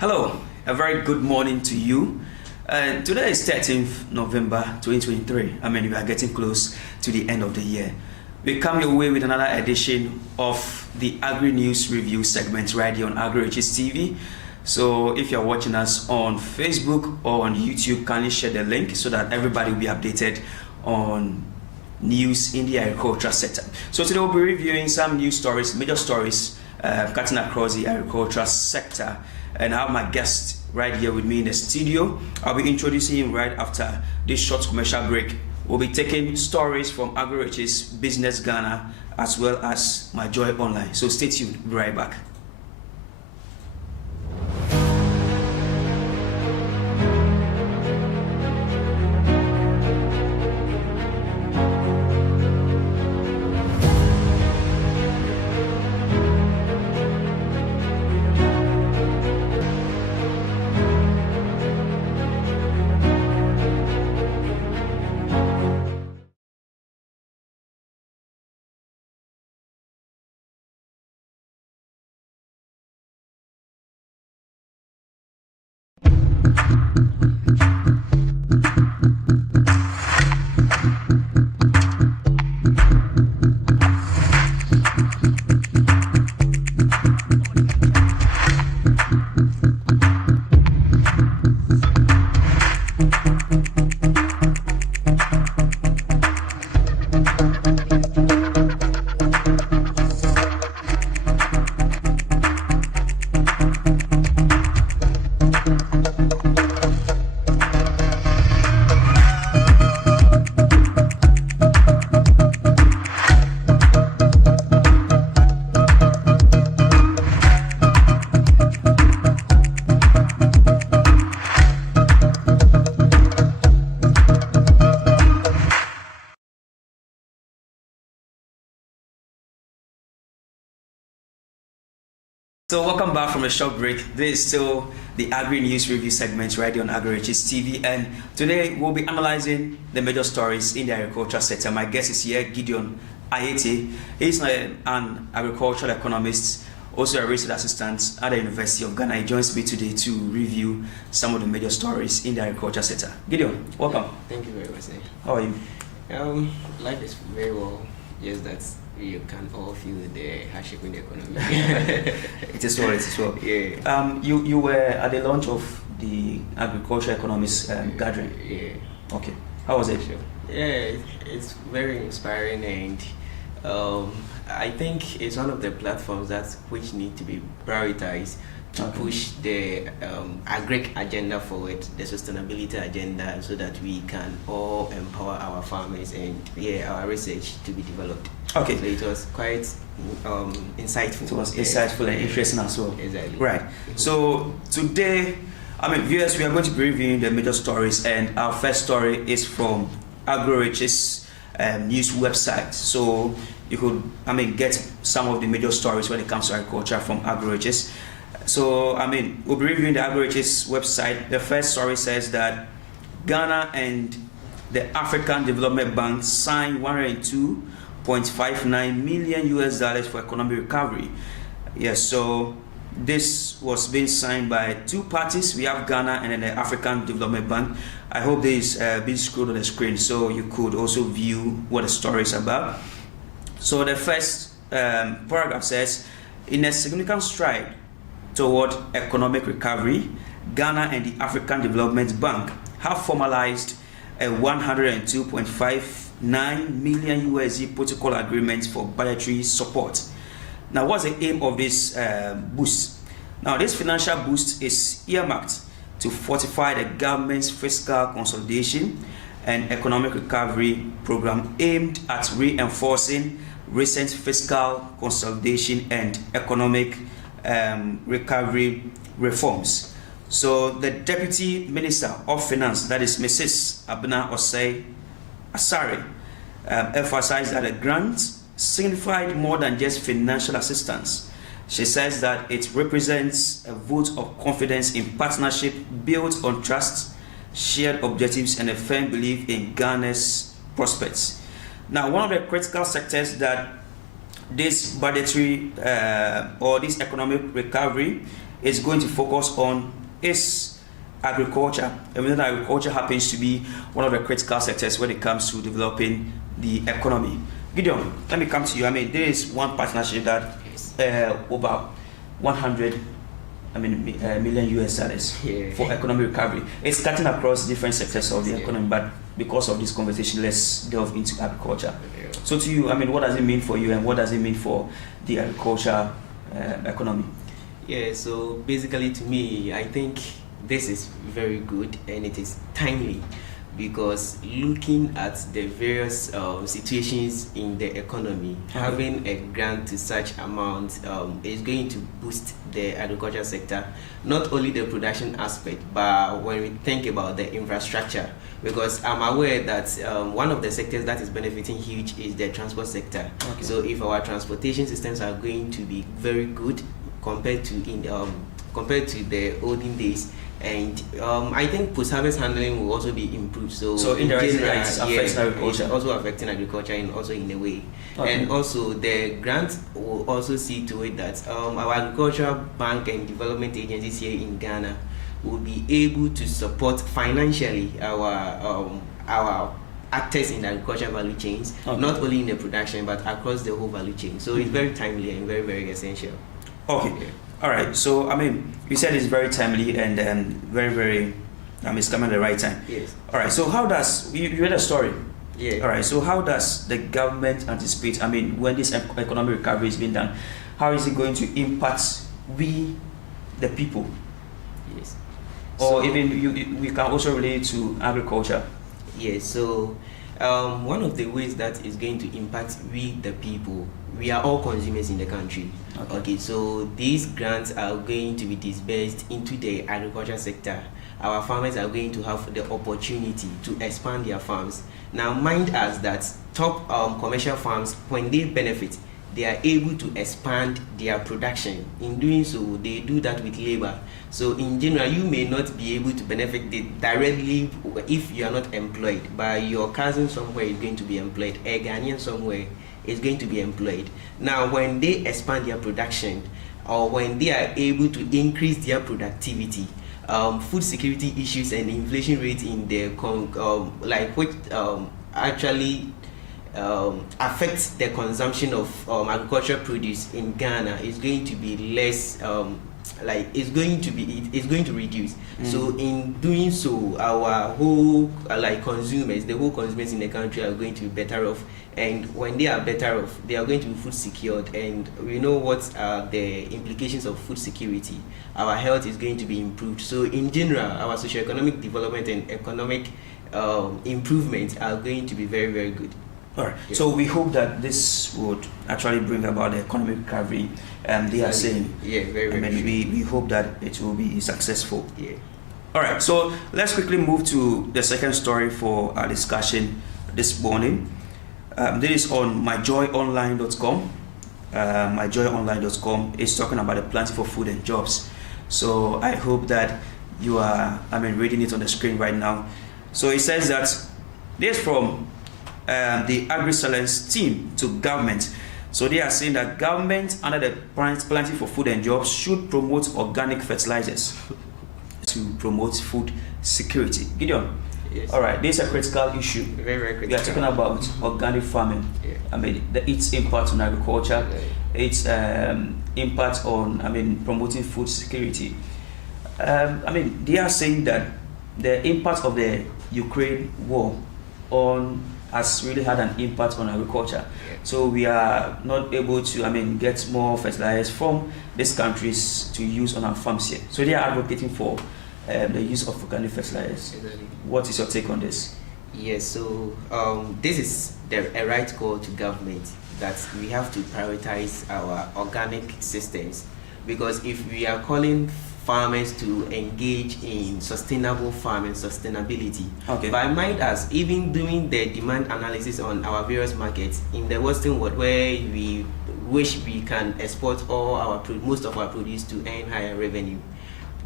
Hello, a very good morning to you. Today is 13th November 2023. We are getting close to the end of the year. We come your way with another edition of the Agri News Review segment right here on AgriRiches TV. So if you're watching us on Facebook or on YouTube, kindly share the link so that everybody will be updated on news in the agriculture sector. So today we'll be reviewing some news stories, major stories cutting across the agriculture sector. And I have my guest right here with me in the studio. I'll be introducing him right after this short commercial break. We'll be taking stories from AgriRiches, Business Ghana, as well as My Joy Online. So stay tuned, we'll be right back. So welcome back from a short break. This is still the Agri News Review segment right here on AgriRiches TV, and today we'll be analyzing the major stories in the agriculture sector. My guest is here, Gideon Ayete. He's an agricultural economist, also a research assistant at the University of Ghana. He joins me today to review some of the major stories in the agriculture sector. Gideon, welcome. Thank you very much. How are you? Life is very well. Yes, that's you can all feel the hardship in the economy. It is well, it is well. Yeah. You were at the launch of the agriculture economists gathering. Yeah. Okay. How was it? Yeah, it's very inspiring, and I think it's one of the platforms which need to be prioritized to push the agri agenda forward, the sustainability agenda, so that we can all empower our farmers and our research to be developed. Okay. So it was quite insightful. It was insightful and interesting as well. Exactly. Right. So today, viewers, we are going to be reviewing the major stories, and our first story is from AgriRiches news website. So you could, get some of the major stories when it comes to agriculture from AgriRiches. So, we'll be reviewing the AgriRiches website. The first story says that Ghana and the African Development Bank signed $102.59 million for economic recovery. Yes, so this was being signed by two parties. We have Ghana and then the African Development Bank. I hope this is being scrolled on the screen so you could also view what the story is about. So the first paragraph says, in a significant stride toward economic recovery, Ghana and the African Development Bank have formalized a $102.59 million USD protocol agreement for budgetary support. Now, what's the aim of this boost? Now, this financial boost is earmarked to fortify the government's fiscal consolidation and economic recovery program aimed at reinforcing recent fiscal consolidation and economic recovery reforms. So the Deputy Minister of Finance, that is Mrs. Abena Osei Asare, emphasized that the grant signified more than just financial assistance. She says that it represents a vote of confidence in partnership built on trust, shared objectives, and a firm belief in Ghana's prospects. Now, one of the critical sectors that this budgetary or this economic recovery is going to focus on is agriculture. And we know that agriculture happens to be one of the critical sectors when it comes to developing the economy. Gideon, let me come to you. I mean, there is one partnership that over 100 million US dollars for economic recovery. It's cutting across different sectors of the economy, but because of this conversation, let's delve into agriculture. So to you, I mean, what does it mean for you, and what does it mean for the agriculture economy? Yeah, so basically to me, I think this is very good and it is timely, because looking at the various situations in the economy, having a grant to such amount is going to boost the agriculture sector, not only the production aspect, but when we think about the infrastructure, because I'm aware that one of the sectors that is benefiting huge is the transport sector. So if our transportation systems are going to be very good compared to the olden days, and I think post-harvest handling will also be improved. So indirectly, it's affecting agriculture. It's also affecting agriculture, and also in a way. And also the grant will also see to it that our agricultural bank and development agencies here in Ghana will be able to support financially our actors in the agriculture value chains, not only in the production but across the whole value chain. So it's very timely and very, very essential. Okay. Yeah. All right. So I mean, you said it's very timely and very, very. It's coming at the right time. Yes. All right. So how does you read a story? Yeah. All right. So how does the government anticipate? I mean, when this economic recovery is being done, how is it going to impact we, the people? Yes. Or even we can also relate to agriculture. Yes. So one of the ways that is going to impact we, the people, we are all consumers in the country. Okay, so these grants are going to be disbursed into the agriculture sector. Our farmers are going to have the opportunity to expand their farms. Now, mind us that top commercial farms, when they benefit, they are able to expand their production. In doing so, they do that with labor. So in general, you may not be able to benefit directly if you are not employed, but your cousin somewhere is going to be employed, a Ghanaian somewhere is going to be employed. Now, when they expand their production, or when they are able to increase their productivity, food security issues and inflation rate in the which actually affects the consumption of agricultural produce in Ghana is going to be less. It's going to reduce. So in doing so, our whole consumers, the whole consumers in the country are going to be better off. And when they are better off, they are going to be food secured. And we know what are the implications of food security. Our health is going to be improved. So in general, our socio-economic development and economic improvements are going to be very, very good. All right. Yeah. So we hope that this would actually bring about the economic recovery. They are saying. Yeah, very, very. We hope that it will be successful. Yeah. All right. So let's quickly move to the second story for our discussion this morning. This is on myjoyonline.com. Myjoyonline.com is talking about the Plenty for Food and Jobs. So I hope that you are, reading it on the screen right now. So it says that this is from the Agri-Excellence team to government. So they are saying that government under the Plenty for Food and Jobs should promote organic fertilizers to promote food security. Gideon. Yes. All right, this is a critical issue. Very, very critical. We are talking about organic farming. Yeah. Its impact on agriculture, its impact on promoting food security. They are saying that the impact of the Ukraine war has really had an impact on agriculture. Yeah. So we are not able to get more fertilizers from these countries to use on our farms here. So they are advocating for the use of organic fertilizers. Exactly. What is your take on this? Yes, so this is a right call to government that we have to prioritize our organic systems, because if we are calling farmers to engage in sustainable farming, sustainability, by mind us, even doing the demand analysis on our various markets in the Western world, where we wish we can export most of our produce to earn higher revenue,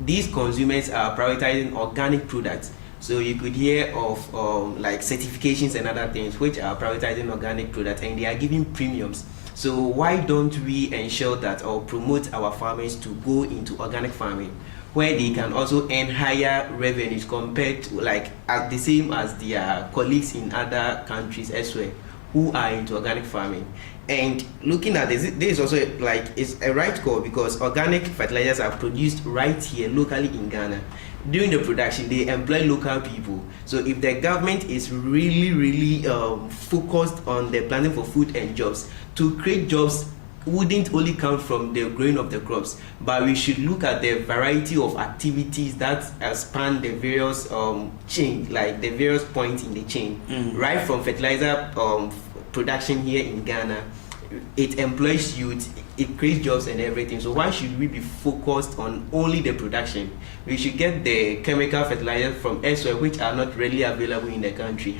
these consumers are prioritizing organic products, So you could hear of like certifications and other things which are prioritizing organic products, and they are giving premiums. So why don't we ensure that or promote our farmers to go into organic farming, where they can also earn higher revenues compared to like as the same as their colleagues in other countries elsewhere who are into organic farming. And looking at this is also like it's a right call, because organic fertilizers are produced right here locally in Ghana. During the production, they employ local people. So if the government is really focused on the planning for food and jobs, to create jobs wouldn't only come from the growing of the crops, but we should look at the variety of activities that span the various chain, like the various points in the chain, right from fertilizer production here in Ghana. It employs youth, it creates jobs and everything. So why should we be focused on only the production? We should get the chemical fertilizers from elsewhere which are not readily available in the country.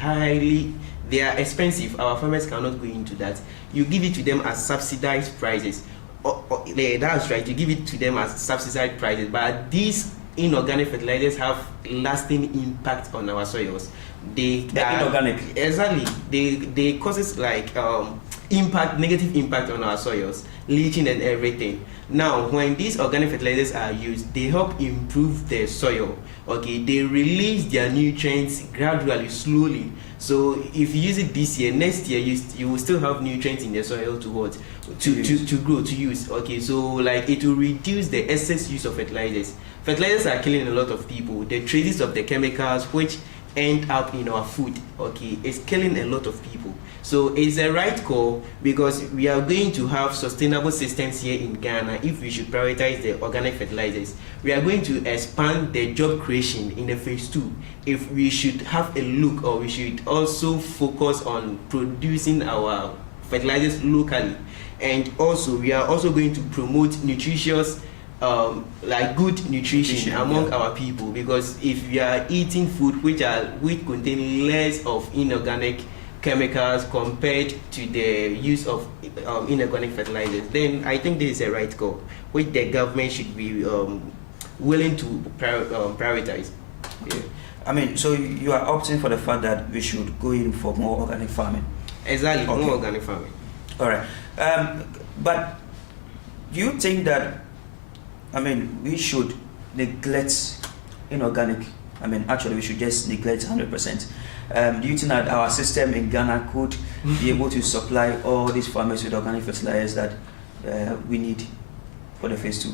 They are expensive. Our farmers cannot go into that. You give it to them as subsidized prices. That's right, you give it to them as subsidized prices. But these inorganic fertilizers have lasting impact on our soils. They are inorganic. Exactly. They causes like negative impact on our soils, leaching and everything. Now, when these organic fertilizers are used, they help improve the soil. Okay, they release their nutrients gradually, slowly. So if you use it this year, next year you will still have nutrients in the soil to what to grow, to use. Okay, so like it will reduce the excess use of fertilizers. Fertilizers are killing a lot of people. The traces of the chemicals which end up in our food, okay, is killing a lot of people. So it's a right call, because we are going to have sustainable systems here in Ghana if we should prioritize the organic fertilizers. We are going to expand the job creation in the phase 2 if we should have a look, or we should also focus on producing our fertilizers locally. And also we are also going to promote nutritious like good nutrition among our people, because if we are eating food which contain less of inorganic chemicals compared to the use of inorganic fertilizers, then I think this is a right call which the government should be willing to prioritize. Okay. I mean, so you are opting for the fact that we should go in for more organic farming. Exactly, okay. More organic farming. All right. But do you think that, I mean, we should neglect inorganic? I mean, actually, we should just neglect 100%. Do you think that our system in Ghana could be able to supply all these farmers with organic fertilizers that we need for the phase 2?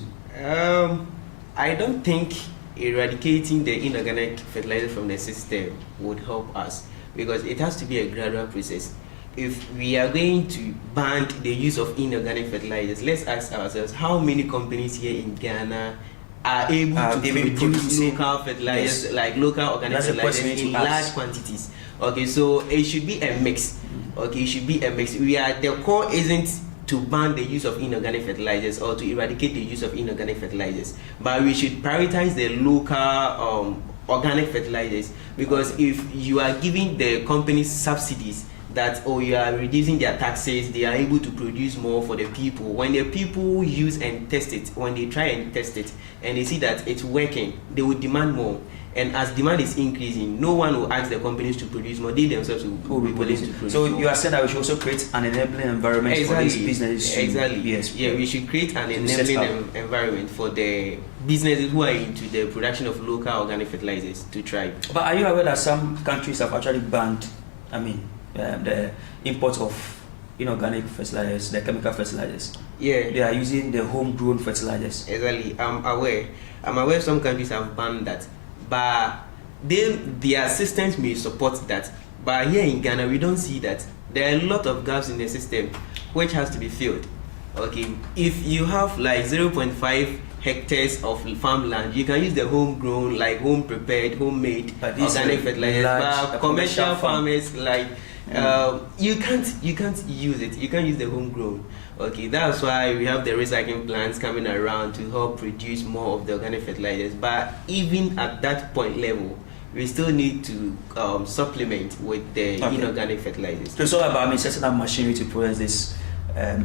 I don't think eradicating the inorganic fertilizer from the system would help us, because it has to be a gradual process. If we are going to ban the use of inorganic fertilizers, let's ask ourselves how many companies here in Ghana are able to produce local fertilizers, yes, like local organic fertilizers in large quantities. Okay, so it should be a mix. Okay, it should be a mix. The core isn't to ban the use of inorganic fertilizers or to eradicate the use of inorganic fertilizers, but we should prioritize the local organic fertilizers, because if you are giving the companies subsidies that, or you are reducing their taxes, they are able to produce more for the people. When the people use and test it, when they try and test it and they see that it's working, they will demand more. And as demand is increasing, no one will ask the companies to produce more. They themselves will be willing to produce more. So more. You are saying that we should also create an enabling environment for these businesses. Exactly. Yes. Yeah, we should create an enabling environment for the businesses who are into the production of local organic fertilizers to thrive. But are you aware that some countries have actually banned, the import of inorganic fertilizers, the chemical fertilizers? Yeah. They are using the homegrown fertilizers. Exactly. I'm aware some countries have banned that. But their systems may support that. But here in Ghana, we don't see that. There are a lot of gaps in the system which has to be filled. Okay, if you have like 0.5 hectares of farmland, you can use the homegrown, like home prepared, homemade organic fertilizers. But commercial farmers, like you can't use it. You can't use the homegrown. Okay, that's why we have the recycling plants coming around to help produce more of the organic fertilizers. But even at that point level, we still need to supplement with the inorganic fertilizers. So it's all about setting up machinery to process this,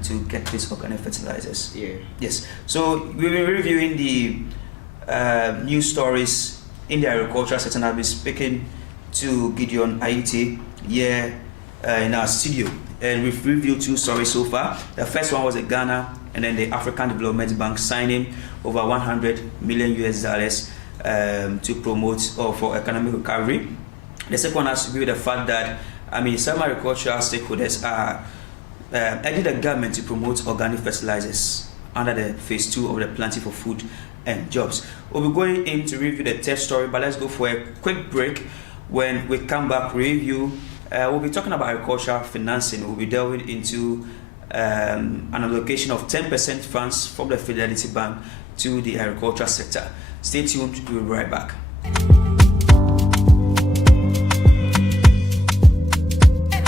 to get these organic fertilizers. Yeah. Yes. So we've been reviewing the news stories in the agricultural sector. I've been speaking to Gideon Aite here in our studio, and we've reviewed 2 stories so far. The first one was the Ghana and then the African Development Bank signing over 100 million US dollars to promote or for economic recovery. The second one has to do with the fact that some agricultural stakeholders are urging the government to promote organic fertilizers under the phase 2 of the Planting for Food and Jobs. We'll be going in to review the third story, but let's go for a quick break. When we come back, review, we'll be talking about agricultural financing. We'll be delving into an allocation of 10% funds from the Fidelity Bank to the agricultural sector. Stay tuned, we'll be right back.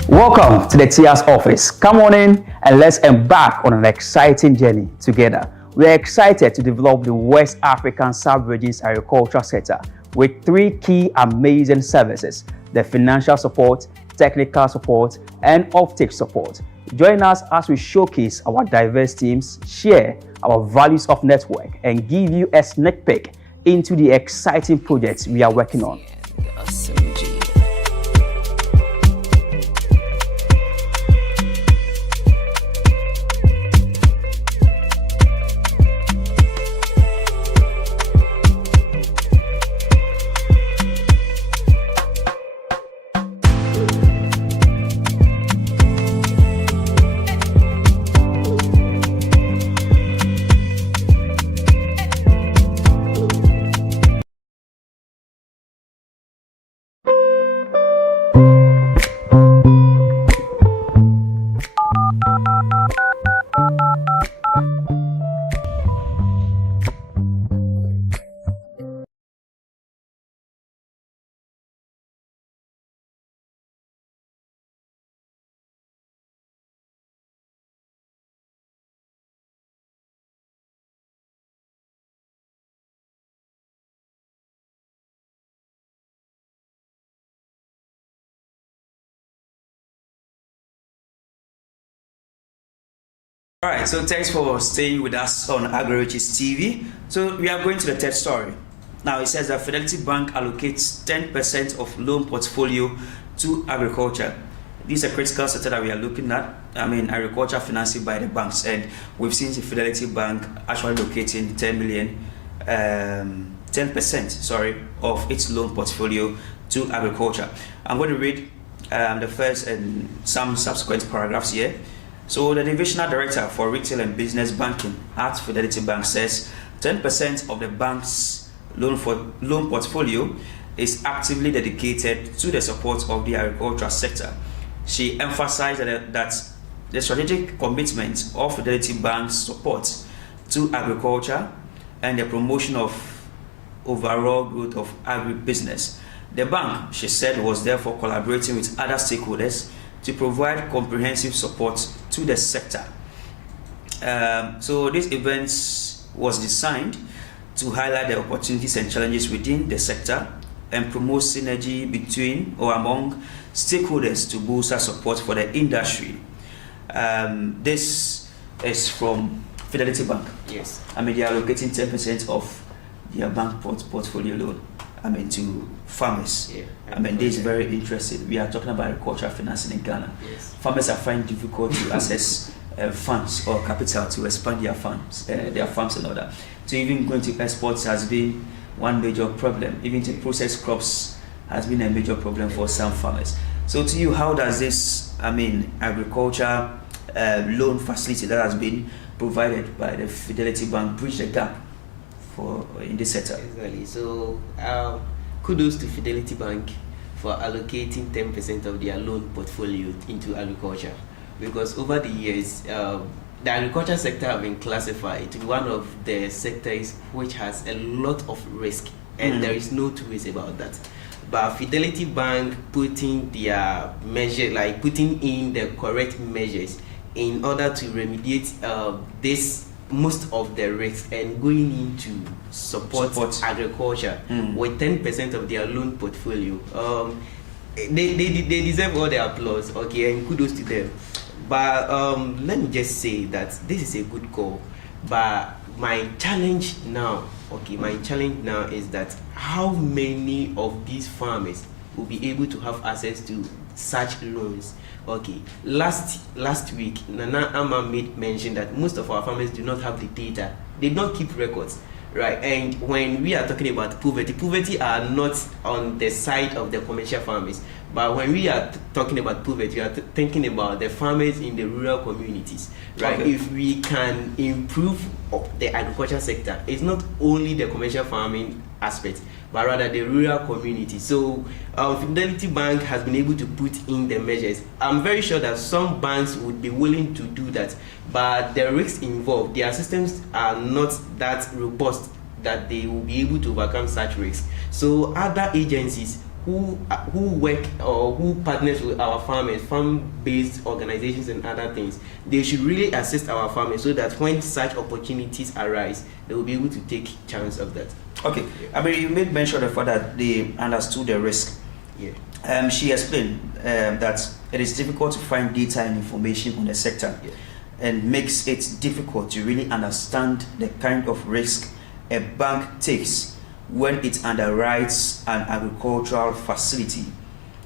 Welcome to the TIA's office. Come on in and let's embark on an exciting journey together. We are excited to develop the West African sub-region's agricultural sector with 3 key amazing services: the financial support, technical support, and offtake support. Join us as we showcase our diverse teams, share our values of network, and give you a sneak peek into the exciting projects we are working on. Alright, so thanks for staying with us on AgriRiches TV. So we are going to the third story. Now it says that Fidelity Bank allocates 10% of loan portfolio to agriculture. This is a critical sector that we are looking at. Agriculture financing by the banks, and we've seen the Fidelity Bank actually allocating 10% of its loan portfolio to agriculture. I'm going to read the first and some subsequent paragraphs here. So the Divisional Director for Retail and Business Banking at Fidelity Bank says 10% of the bank's loan portfolio is actively dedicated to the support of the agricultural sector. She emphasized that the strategic commitment of Fidelity Bank's support to agriculture and the promotion of overall growth of agribusiness. The bank, she said, was therefore collaborating with other stakeholders to provide comprehensive support to the sector. So this event was designed to highlight the opportunities and challenges within the sector and promote synergy between or among stakeholders to boost support for the industry. This is from Fidelity Bank. Yes. They are allocating 10% of their bank portfolio loan to farmers. Yeah. This is very interesting. We are talking about agricultural financing in Ghana. Yes. Farmers are finding difficult to access funds or capital to expand their farms and all that. So even going to exports has been one major problem. Even to process crops has been a major problem for some farmers. So to you, how does this agriculture loan facility that has been provided by the Fidelity Bank bridge the gap in this sector? Exactly. So kudos to Fidelity Bank for allocating 10% of their loan portfolio into agriculture, because over the years the agriculture sector have been classified to be one of the sectors which has a lot of risk, and there is no two ways about that. But Fidelity Bank putting their measure, like putting in the correct measures in order to remediate this most of the risk and going into support agriculture with 10% of their loan portfolio. They deserve all the applause, okay, and kudos to them. But let me just say that this is a good call, but my challenge now, is that how many of these farmers will be able to have access to such loans? Okay, last week, Nana Ama made mention that most of our farmers do not have the data. They don't keep records, right? And when we are talking about poverty are not on the side of the commercial farmers. But when we are talking about poverty, we are thinking about the farmers in the rural communities, right? Okay. If we can improve the agriculture sector, it's not only the commercial farming aspect, but rather the rural community. So Fidelity Bank has been able to put in the measures. I'm very sure that some banks would be willing to do that, but the risks involved, their systems are not that robust that they will be able to overcome such risks. So other agencies who work or who partners with our farmers, farm-based organizations and other things, they should really assist our farmers so that when such opportunities arise, they will be able to take chance of that. Okay, I mean, you made mention of the fact that they understood the risk. Yeah. She explained that it is difficult to find data and information on the sector, Yeah. and makes it difficult to really understand the kind of risk a bank takes when it underwrites an agricultural facility.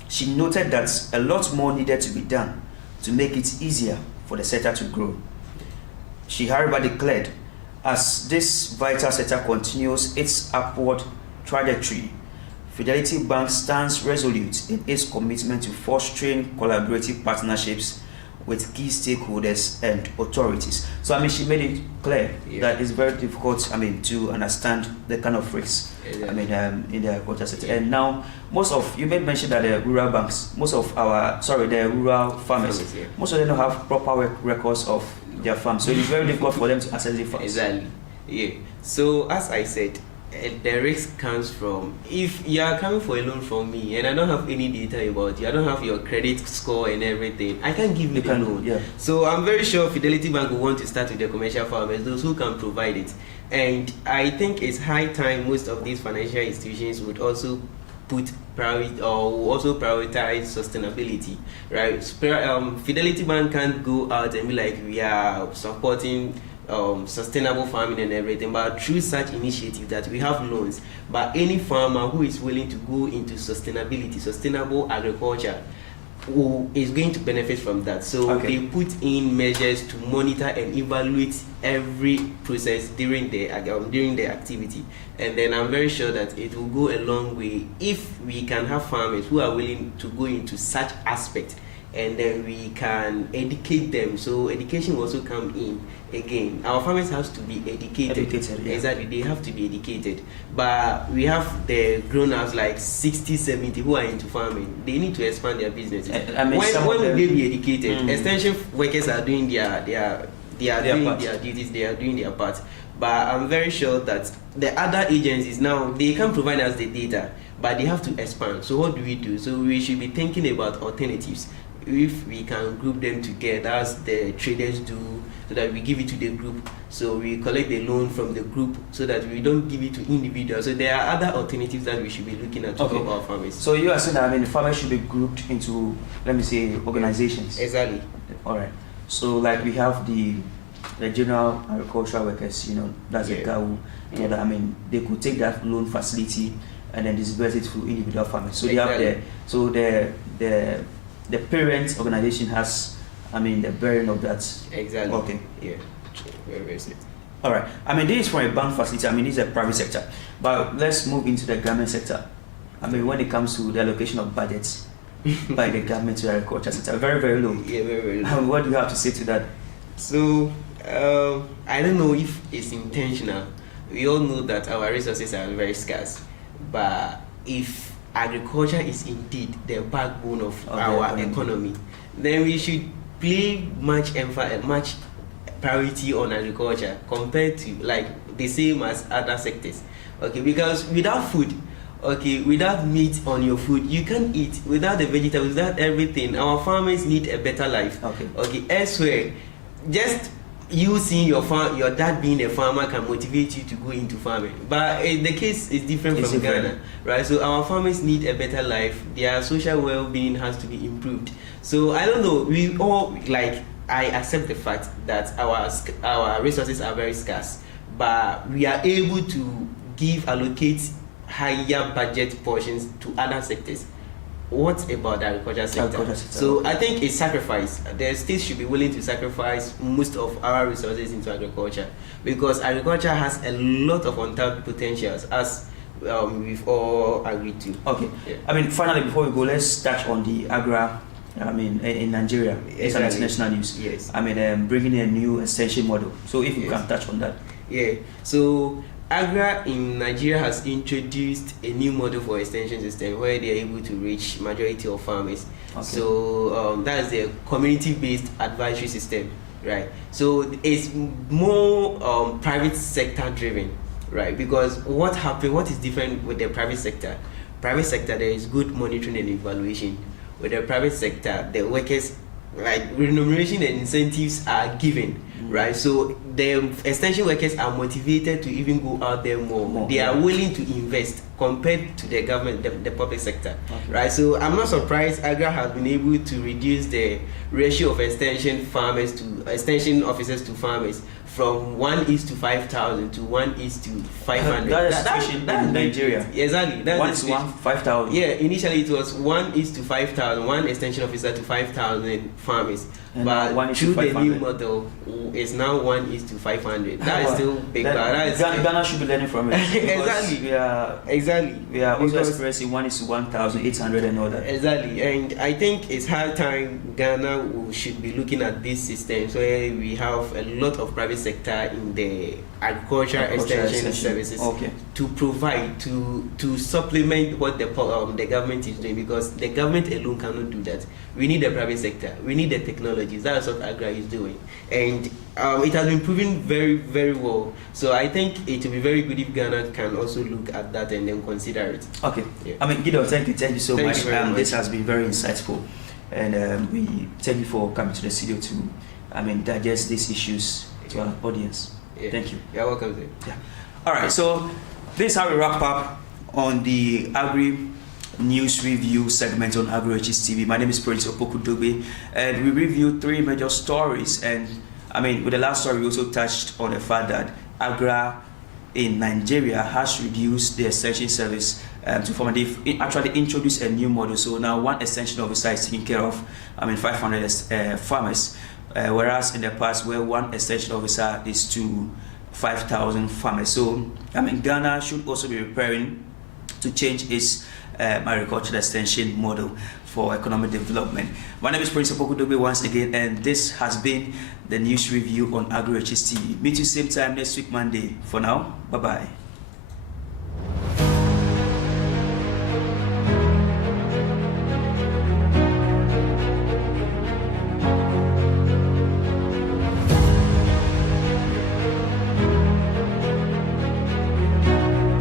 She noted that a lot more needed to be done to make it easier for the sector to grow. She, however, declared, as this vital sector continues its upward trajectory, Fidelity Bank stands resolute in its commitment to fostering collaborative partnerships with key stakeholders and authorities. So I mean, she made it clear that it's very difficult, I mean, to understand the kind of risks, I mean, in the agriculture sector. And now, you made mention that the rural banks, the rural farmers, most of them don't have proper records of their farms. So it's very difficult for them to access the farms. Exactly. Yeah. So as I said, the risk comes from, if you are coming for a loan from me and I don't have any data about you, I don't have your credit score and everything, I can't give you the loan. Yeah. So I'm very sure Fidelity Bank will want to start with the commercial farmers, those who can provide it. And I think it's high time most of these financial institutions would also put priority, or will also prioritize sustainability, right? Fidelity Bank can't go out and be like, we are supporting sustainable farming and everything, but through such initiatives that we have loans, but any farmer who is willing to go into sustainable agriculture, who is going to benefit from that. So they put in measures to monitor and evaluate every process during the activity, and then I'm very sure that it will go a long way if we can have farmers who are willing to go into such aspect, and then we can educate them. So education will also come in. Again, our farmers have to be educated. Yeah. Exactly, they have to be educated. But we have the grown-ups like 60, 70 who are into farming. They need to expand their businesses. I mean, when will they be educated? Extension workers are doing their duties, they are doing their part. But I'm very sure that the other agencies now, they can provide us the data, but they have to expand. So what do we do? So we should be thinking about alternatives. If we can group them together as the traders do, so that we give it to the group, so we collect the loan from the group, so that we don't give it to individuals. So there are other alternatives that we should be looking at to help our farmers. So you are saying that, I mean, the farmers should be grouped into, let me say, organizations. Exactly. All right. So like we have the general agricultural workers, you know, that's a GAU. I mean, they could take that loan facility and then disburse it to individual farmers. So the parent organization has, I mean, the bearing of that. Exactly. Okay. Yeah. Very, very simple. All right. I mean, this is from a bank facility. I mean, this is a private sector. But let's move into the government sector. I mean, when it comes to the allocation of budgets by the government to the agriculture sector, very, very low. Yeah, very, very low. What do you have to say to that? So, I don't know if it's intentional. We all know that our resources are very scarce. But if agriculture is indeed the backbone of our economy, then we should play much priority on agriculture compared to like the same as other sectors. Okay, because without food, without meat on your food, you can't eat. Without the vegetables, without everything, our farmers need a better life. Okay, elsewhere, just you seeing your dad being a farmer can motivate you to go into farming, but the case is different from Ghana, right? So our farmers need a better life. Their social well-being has to be improved. So I don't know, we all, like, I accept the fact that our resources are very scarce, but we are able to allocate higher budget portions to other sectors. What about the agriculture sector? So I think it's sacrifice. The states should be willing to sacrifice most of our resources into agriculture, because agriculture has a lot of untapped potentials, as we've all agreed to. Okay. Yeah. I mean, finally, before we go, let's touch on the Agra. I mean, in Nigeria, it's an international news. Yes. I mean, bringing in a new extension model. So if you can touch on that. Yeah. So Agra in Nigeria has introduced a new model for extension system where they are able to reach majority of farmers. Okay. So that is the community-based advisory system, right? So it's more private sector driven, right? Because what is different with the private sector? Private sector, there is good monitoring and evaluation. With the private sector, the workers, like, remuneration and incentives are given. Right, so the extension workers are motivated to even go out there more. They are willing to invest compared to the government, the public sector. Okay. Right, so I'm not surprised Agra has been able to reduce the ratio of extension officers to farmers from 1:5,000 to 1:500. That's in Nigeria. Exactly. That's 1:5,000. Yeah, initially it was 1:5,000, one extension officer to 5,000 farmers. And but through the new model, it's now 1:500. That is still big. Ghana should be learning from it. Exactly. We are also experiencing 1:1,800 and all that. Exactly, and I think it's high time Ghana should be looking at these systems where we have a lot of private sector in the agriculture extension services to provide to supplement what the government is doing, because the government alone cannot do that. We need the private sector. We need the technologies. That's what Agra is doing, and it has been proven very, very well. So I think it will be very good if Ghana can also look at that and then consider it. Okay. Yeah. I mean, Gideon, thank you so much. This has been very insightful, and we thank you for coming to the studio to, digest these issues to our audience. Yeah. Thank you. You're welcome. Yeah. All right. So this is how we wrap up on the Agri News Review segment on AgroHS TV. My name is Prince Opoku Dogbe, and we reviewed 3 major stories. And with the last story, we also touched on the fact that Agra in Nigeria has reduced the extension service to farmers. They've actually introduced a new model. So now one extension officer is taking care of 500 farmers, whereas in the past where one extension officer is to 5,000 farmers. So Ghana should also be preparing to change its agricultural extension model for economic development. My name is Prince Opoku Dogbe once again, and this has been the news review on AgroHS TV. Meet you same time next week Monday. For now, bye bye.